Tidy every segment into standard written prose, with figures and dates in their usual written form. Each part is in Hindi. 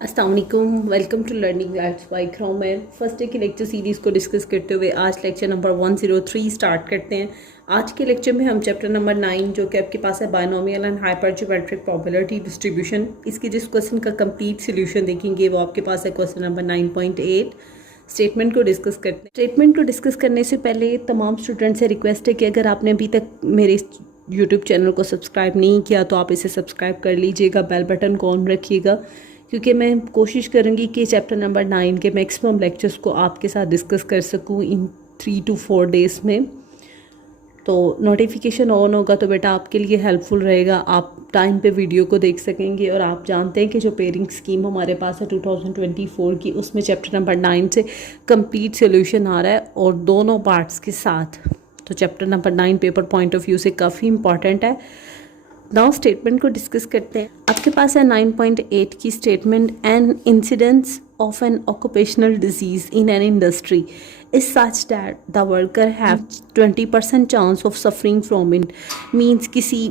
अस्सलाम वालेकुम, welcome to learning lifes by Cromer. First day की लेक्चर सीरीज़ को डिस्कस करते हुए आज लेक्चर नंबर 103 स्टार्ट करते हैं। आज के लेक्चर में हम चैप्टर नंबर 9 जो कि आपके पास है बायनोमियल एंड हाइपरज्योमेट्रिक प्रोबेबिलिटी डिस्ट्रीब्यूशन, इसकी जिस क्वेश्चन का कंप्लीट सोल्यूशन देखेंगे वो आपके पास है क्वेश्चन नंबर 9.8। स्टेटमेंट को डिस्कस करते हैं। स्टेटमेंट को डिस्कस करने से पहले तमाम स्टूडेंट से रिक्वेस्ट है कि अगर आपने अभी तक मेरे यूट्यूब चैनल को सब्सक्राइब नहीं किया तो आप इसे सब्सक्राइब कर लीजिएगा, बेल बटन को ऑन रखिएगा, क्योंकि मैं कोशिश करूँगी कि चैप्टर नंबर 9 के मैक्सिमम लेक्चर्स को आपके साथ डिस्कस कर सकूँ इन 3 to 4 डेज़ में। तो नोटिफिकेशन ऑन होगा तो बेटा आपके लिए हेल्पफुल रहेगा, आप टाइम पे वीडियो को देख सकेंगे। और आप जानते हैं कि जो पेयरिंग स्कीम हमारे पास है 2024 की, उसमें चैप्टर नंबर 9 से कंप्लीट सोल्यूशन आ रहा है और दोनों पार्ट्स के साथ। तो chapter number 9 paper point of view से काफ़ी इंपॉर्टेंट है। नाउ स्टेटमेंट को डिस्कस करते हैं। आपके पास है 9.8 की statement, an incidence of an occupational disease in an industry is such that the worker have 20% chance of suffering from it. Means किसी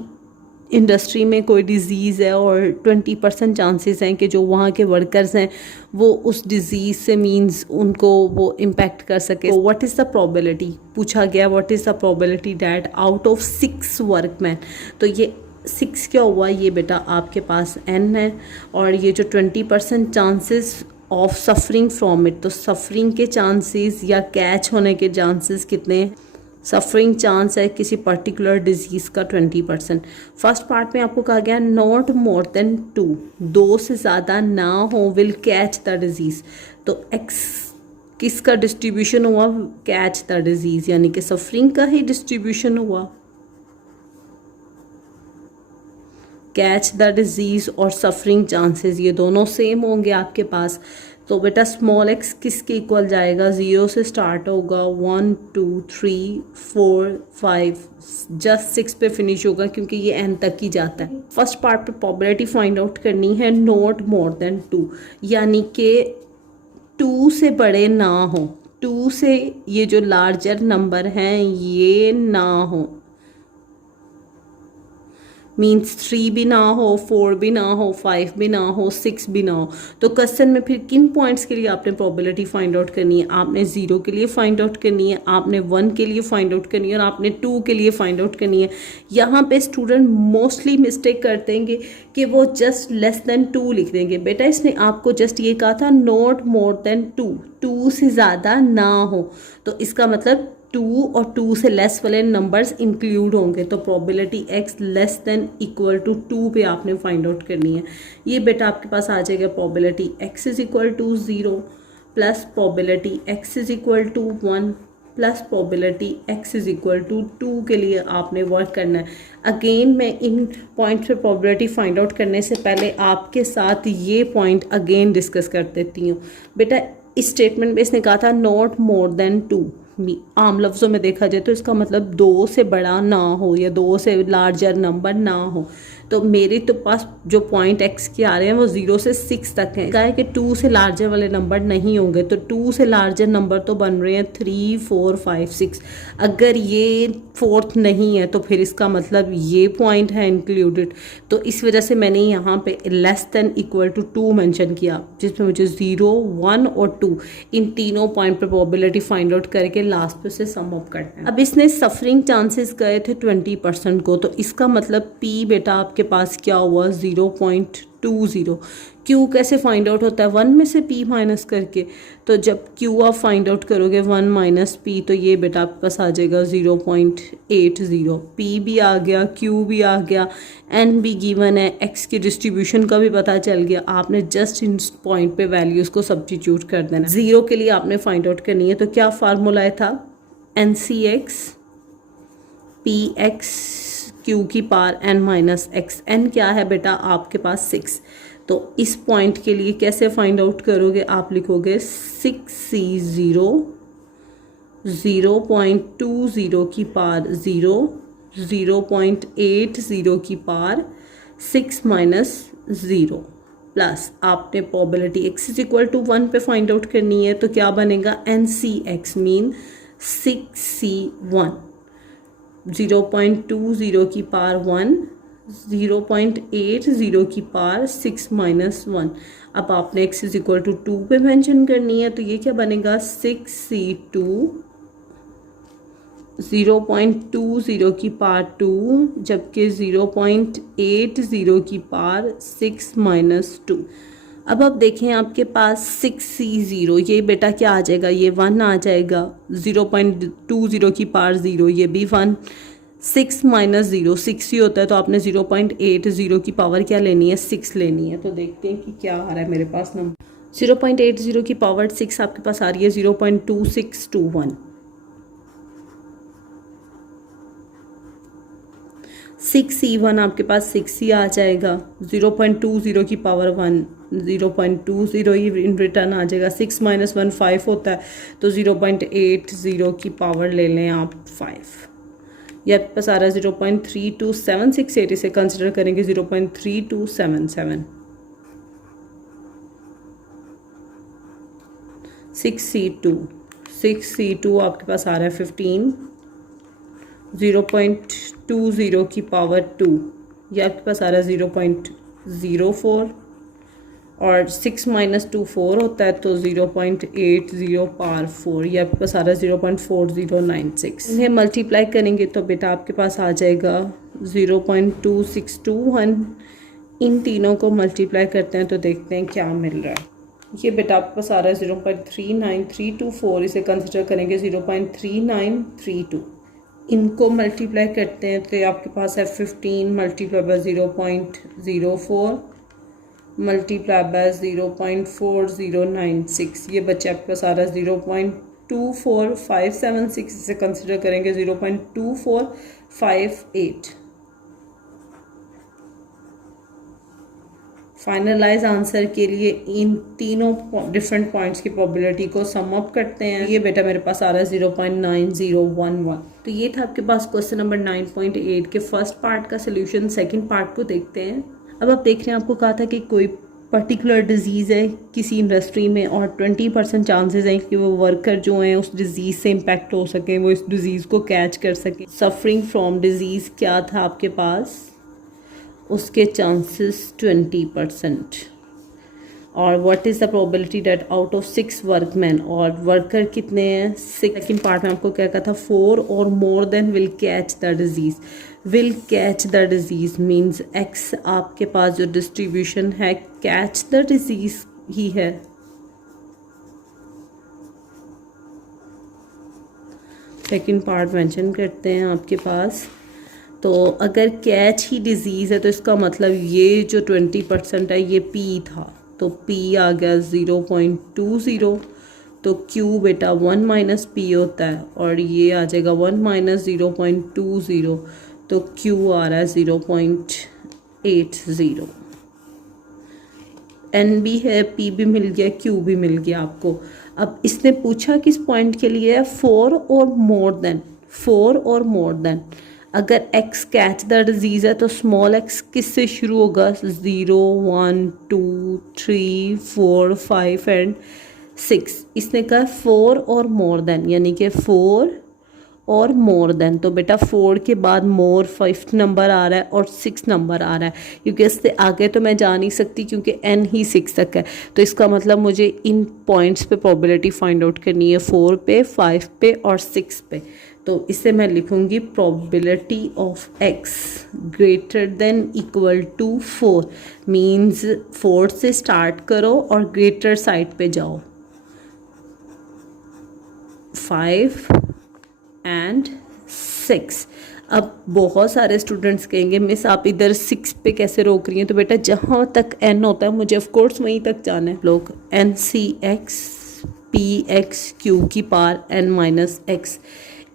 इंडस्ट्री में कोई डिज़ीज़ है और 20% चांसेस हैं कि जो वहाँ के वर्कर्स हैं वो उस डिज़ीज़ से मीन्स उनको वो इम्पेक्ट कर सके। तो व्हाट इज़ द प्रोबेबिलिटी पूछा गया, what is the probability that out of 6 workman. तो ये 6 क्या हुआ, ये बेटा आपके पास n है, और ये जो 20% chances of suffering from it, तो सफरिंग के चांसेस या कैच होने के चांसेस कितने हैं? सफरिंग चांस है किसी पर्टिकुलर डिजीज़ का 20%। फर्स्ट पार्ट में आपको कहा गया नॉट मोर देन 2, 2 से ज़्यादा ना हो विल कैच द डिजीज़। तो x किसका डिस्ट्रीब्यूशन हुआ? कैच द डिजीज़, यानी कि सफरिंग का ही डिस्ट्रीब्यूशन हुआ। कैच द डिजीज़ और सफरिंग चांसेस ये दोनों सेम होंगे आपके पास। तो बेटा स्मॉल x किसके इक्वल जाएगा? 0 से स्टार्ट होगा, 1 2 3 4 5 जस्ट 6 पे फिनिश होगा क्योंकि ये n तक ही जाता है। फर्स्ट पार्ट पे प्रोबेबिलिटी फाइंड आउट करनी है, नॉट मोर देन 2, यानी कि 2 से बड़े ना हो, 2 से ये जो लार्जर नंबर हैं ये ना हो। मीन्स 3 भी ना हो, 4 भी ना हो, 5 भी ना हो, 6 भी ना हो। तो क्वेश्चन में फिर किन पॉइंट्स के लिए आपने प्रोबेबिलिटी फाइंड आउट करनी है? आपने 0 के लिए फाइंड आउट करनी है, आपने 1 के लिए फाइंड आउट करनी है और आपने 2 के लिए फाइंड आउट करनी है। यहाँ पे स्टूडेंट मोस्टली मिस्टेक कर देंगे कि वो जस्ट लेस देन 2 लिख देंगे। बेटा इसने आपको जस्ट ये कहा था नॉट मोर देन 2, 2 से ज़्यादा ना हो, तो इसका मतलब 2 और 2 से लेस वाले नंबर्स इंक्लूड होंगे। तो probability x less than equal to 2 पे आपने फाइंड आउट करनी है। ये बेटा आपके पास आ जाएगा probability x is equal to 0 plus probability x is equal to 1 plus probability x is equal to 2 के लिए आपने वर्क करना है। अगेन मैं इन पॉइंट पे प्रोबेबिलिटी फाइंड आउट करने से पहले आपके साथ ये पॉइंट अगेन डिस्कस कर देती हूँ। बेटा इस स्टेटमेंट में इसने कहा था नॉट मोर देन 2, आम लफ्ज़ों में देखा जाए तो इसका मतलब 2 से बड़ा ना हो या 2 से लार्जर नंबर ना हो। तो मेरे तो पास जो पॉइंट x के आ रहे हैं वो 0 से 6 तक हैं। कहा है कि 2 से लार्जर वाले नंबर नहीं होंगे, तो 2 से लार्जर नंबर तो बन रहे हैं 3 4 5 6। अगर ये 4th नहीं है तो फिर इसका मतलब ये पॉइंट है इंक्लूडेड। तो इस वजह से मैंने यहाँ पे less than equal to 2 mention किया, जिसमें मुझे 0 1 और 2 इन तीनों पॉइंट पर प्रोबेबिलिटी फाइंड आउट करके लास्ट पे से सम अप करना है। अब इसने सफरिंग चांसेस गए थे 20% को, तो इसका मतलब p बेटा आपके पास क्या हुआ? 0.20। q कैसे फाइंड आउट होता है? 1 में से p माइनस करके। तो जब q आप फाइंड आउट करोगे 1 माइनस p, तो ये बेटा आपके पास आ जाएगा 0.80। p भी आ गया, q भी आ गया, n भी गिवन है, x की डिस्ट्रीब्यूशन का भी पता चल गया। आपने जस्ट इन पॉइंट पे वैल्यूज़ को सब्स्टिट्यूट कर देना। 0 के लिए आपने फाइंड आउट करनी है, तो क्या फार्मूला था? NCX PX Q की power n minus x। n क्या है बेटा आपके पास? 6। तो इस पॉइंट के लिए कैसे फाइंड आउट करोगे? आप लिखोगे 6C0 0.20 की पावर 0, 0.80 की पावर 6 माइनस 0 प्लस आपने probability x is equal to 1 पे फाइंड आउट करनी है। तो क्या बनेगा? NCX मीन 6C1 0.20 की पावर 1 0.8 0 की पावर 6 माइनस 1। अब आपने x इज इक्वल टू 2 पे मेंशन करनी है, तो ये क्या बनेगा 6c2 0.20 की पावर 2, जबकि 0.80 की पावर 6 माइनस 2। अब आप देखें आपके पास 6c0, ये बेटा क्या आ जाएगा, ये 1 आ जाएगा। 0.20 की पावर 0, ये भी 1। 6 माइनस 0 6 ही होता है, तो आपने 0.80 की पावर क्या लेनी है, 6 लेनी है। तो देखते हैं कि क्या आ रहा है मेरे पास नंबर। 0.80 की पावर 6 आपके पास आ रही है 0.2621। 6c1 आपके पास 6 ही आ जाएगा। 0.20 की पावर 1, 0.20 ही इन रिटर्न आ जाएगा। 6 माइनस 1 5 होता है, तो 0.80 की पावर ले लें आप 5। ये आपके पास आ रहा है 0.32768, इसे कंसिडर करेंगे 0.3277। 6c2 आपके पास आ रहा है 15। 0.20 की पावर 2, ये आपके पास आ रहा है 0.04, और 6 माइनस 2 4 होता है, तो 0.80 पावर 4, ये आपके पास आ रहा है 0.4096। इन्हें मल्टीप्लाई करेंगे तो बेटा आपके पास आ जाएगा 0.2621। इन तीनों को मल्टीप्लाई करते हैं तो देखते हैं क्या मिल रहा है। ये बेटा आपके पास आ रहा है 0.39324, इसे कंसिडर करेंगे 0.3932। इनको मल्टीप्लाई करते हैं तो ये आपके पास है 15 मल्टीप्लाई बाय 0.04 मल्टीप्लाई बाय 0.4096। ये बच्चे आपके पास आ रहा है 0.24576, इसे कंसिडर करेंगे 0.2458। फाइनलाइज आंसर के लिए इन तीनों डिफरेंट पॉइंट्स की प्रोबेबिलिटी को सम अप करते हैं। ये बेटा मेरे पास आ रहा है 0.9011। तो ये था आपके पास क्वेश्चन नंबर 9.8 के फर्स्ट पार्ट का सोल्यूशन। सेकंड पार्ट को देखते हैं। अब आप देख रहे हैं, आपको कहा था कि कोई पर्टिकुलर डिजीज़ है किसी इंडस्ट्री में और 20% चांसेस हैं कि वो वर्कर जो हैं उस डिज़ीज़ से इम्पैक्ट हो सकें, वो इस डिज़ीज़ को कैच कर सकें। सफरिंग फ्रॉम डिज़ीज़ क्या था आपके पास, उसके चांसेस 20%। और what is the probability that out of 6 workman, और वर्कर कितने हैं 6। सेकेंड पार्ट में आपको क्या कहता, 4 और more than will catch the disease. Will catch the disease means x आपके पास जो डिस्ट्रीब्यूशन है कैच द डिजीज़ ही है। सेकेंड पार्ट मेंशन करते हैं आपके पास। तो अगर कैच ही डिज़ीज़ है तो इसका मतलब ये जो 20% है ये पी था, तो पी आ गया 0.20। तो क्यू बेटा 1 माइनस पी होता है, और ये आ जाएगा 1 माइनस 0.20, तो क्यू आ रहा है 0.80। एन भी है, पी भी मिल गया, क्यू भी मिल गया आपको। अब इसने पूछा किस पॉइंट के लिए है, 4 और मोर देन। 4 और मोर देन, अगर x कैच द डिजीज़ है तो स्मॉल x किससे शुरू होगा, 0 1 2 3 4 5 एंड 6। इसने कहा 4 और मोर देन, यानी कि 4 और मोर देन। तो बेटा 4 के बाद मोर 5 नंबर आ रहा है और 6 नंबर आ रहा है, क्योंकि इससे आगे तो मैं जा नहीं सकती क्योंकि n ही 6 तक है। तो इसका मतलब मुझे इन पॉइंट्स पे प्रोबेबिलिटी फाइंड आउट करनी है, 4 पे 5 पे और 6 पे। तो इसे मैं लिखूंगी probability of x greater than equal to 4, means 4 से स्टार्ट करो और ग्रेटर साइड पे जाओ, 5 एंड 6। अब बहुत सारे स्टूडेंट्स कहेंगे मिस आप इधर 6 पे कैसे रोक रही हैं, तो बेटा जहाँ तक n होता है मुझे ऑफ कोर्स वहीं तक जाना है। लोग NCX PX Q की पावर n माइनस x,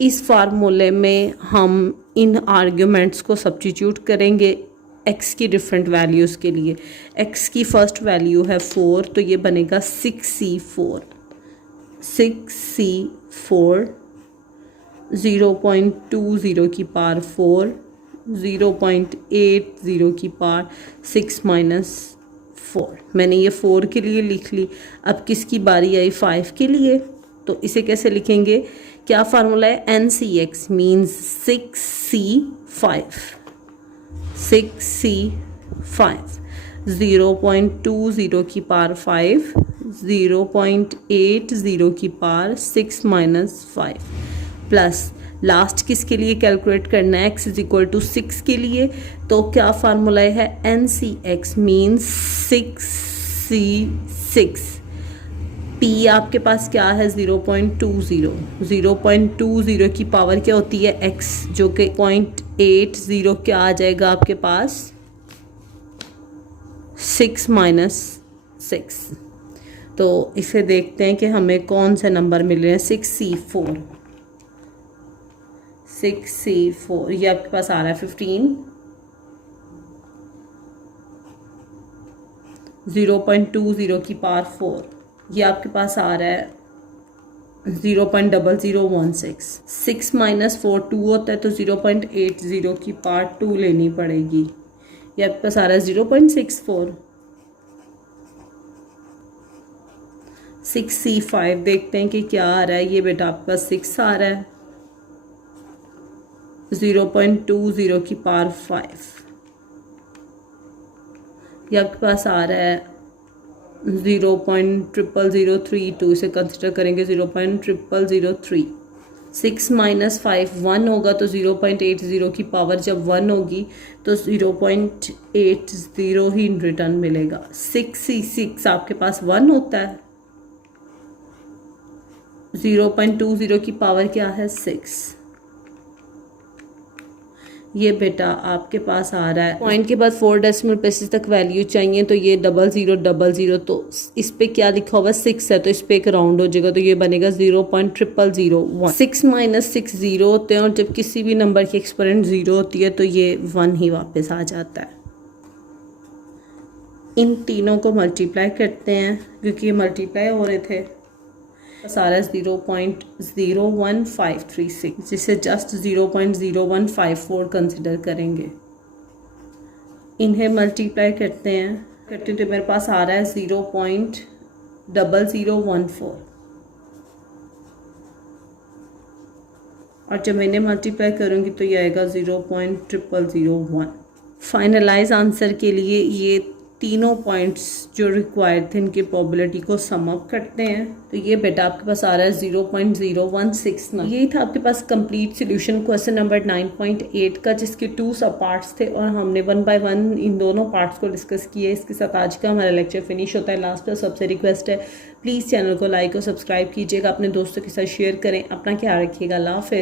इस फार्मूले में हम इन आर्ग्यूमेंट्स को सब्स्टिट्यूट करेंगे x की डिफरेंट वैल्यूज़ के लिए। x की फर्स्ट वैल्यू है 4, तो ये बनेगा 6c4। 6c4 0.20 की पावर 4, 0.80 की पावर 6 माइनस 4। मैंने ये 4 के लिए लिख ली। अब किसकी बारी आई, 5 के लिए। तो इसे कैसे लिखेंगे, क्या फार्मूला है, NCX मीन्स 6c5। 6c5, 0.20 की पावर 5, 0.80 की पावर 6 माइनस 5 प्लस लास्ट किसके लिए कैलकुलेट करना है, x इज इक्वल टू 6 के लिए, तो क्या फार्मूला है, NCX मीन्स 6c6। p आपके पास क्या है 0.20, 0.20 की पावर क्या होती है x, जो कि 0.80 क्या आ जाएगा आपके पास 6 माइनस 6। तो इसे देखते हैं कि हमें कौन से नंबर मिल रहे हैं। 6c4, 6c4 ये आपके पास आ रहा है 15, 0.20 की पावर 4 ये आपके पास आ रहा है 0.0016। 6 माइनस 4 2 होता है, तो 0.80 की पावर 2 लेनी पड़ेगी। ये आपके पास आ रहा है 0.64। 6c5 देखते हैं कि क्या आ रहा है। ये बेटा आपके पास 6 आ रहा है, 0.20 की पावर 5 ये आपके पास आ रहा है 0.00032, इसे कंसिडर करेंगे 0.0003। 6 माइनस 5 1 होगा, तो 0.80 की पावर जब 1 होगी तो 0.80 ही रिटर्न मिलेगा। 6c6 आपके पास 1 होता है, 0.20 की पावर क्या है 6। ये बेटा आपके पास आ रहा है। पॉइंट के बाद 4 डेसिमल प्लेसेस तक वैल्यू चाहिए, तो ये 0000, तो इस पे क्या लिखा हुआ 6 है, तो इस पे एक राउंड हो जाएगा, तो ये बनेगा 0.0001। 6 माइनस 6 0 होते हैं, और जब किसी भी नंबर की एक्सपोनेंट 0 होती है तो ये 1 ही वापस आ जाता है। इन तीनों को मल्टीप्लाई करते हैं, क्योंकि ये मल्टीप्लाई हो रहे थे। सारा 0.01536, जिसे जस्ट 0.0154 कंसिडर करेंगे। इन्हें मल्टीप्लाई करते हैं, करते तो मेरे पास आ रहा है 0.0014, और जब मैंने मल्टीप्लाई करूँगी तो ये आएगा 0.0001। फाइनलाइज आंसर के लिए ये तीनों पॉइंट्स जो रिक्वायर्ड थे इनकी प्रोबेबिलिटी को सम अप करते हैं, तो ये बेटा आपके पास आ रहा है 0.0169। ये था आपके पास कंप्लीट सॉल्यूशन क्वेश्चन नंबर 9.8 का, जिसके 2 सब पार्ट्स थे और हमने 1 बाय 1 इन दोनों पार्ट्स को डिस्कस किया। इसके साथ आज का हमारा लेक्चर फिनिश होता है। लास्ट पर सबसे रिक्वेस्ट है, प्लीज़ चैनल को लाइक और सब्सक्राइब कीजिएगा, अपने दोस्तों के साथ शेयर करें। अपना ख्याल रखिएगा। अल्लाह हाफिज़।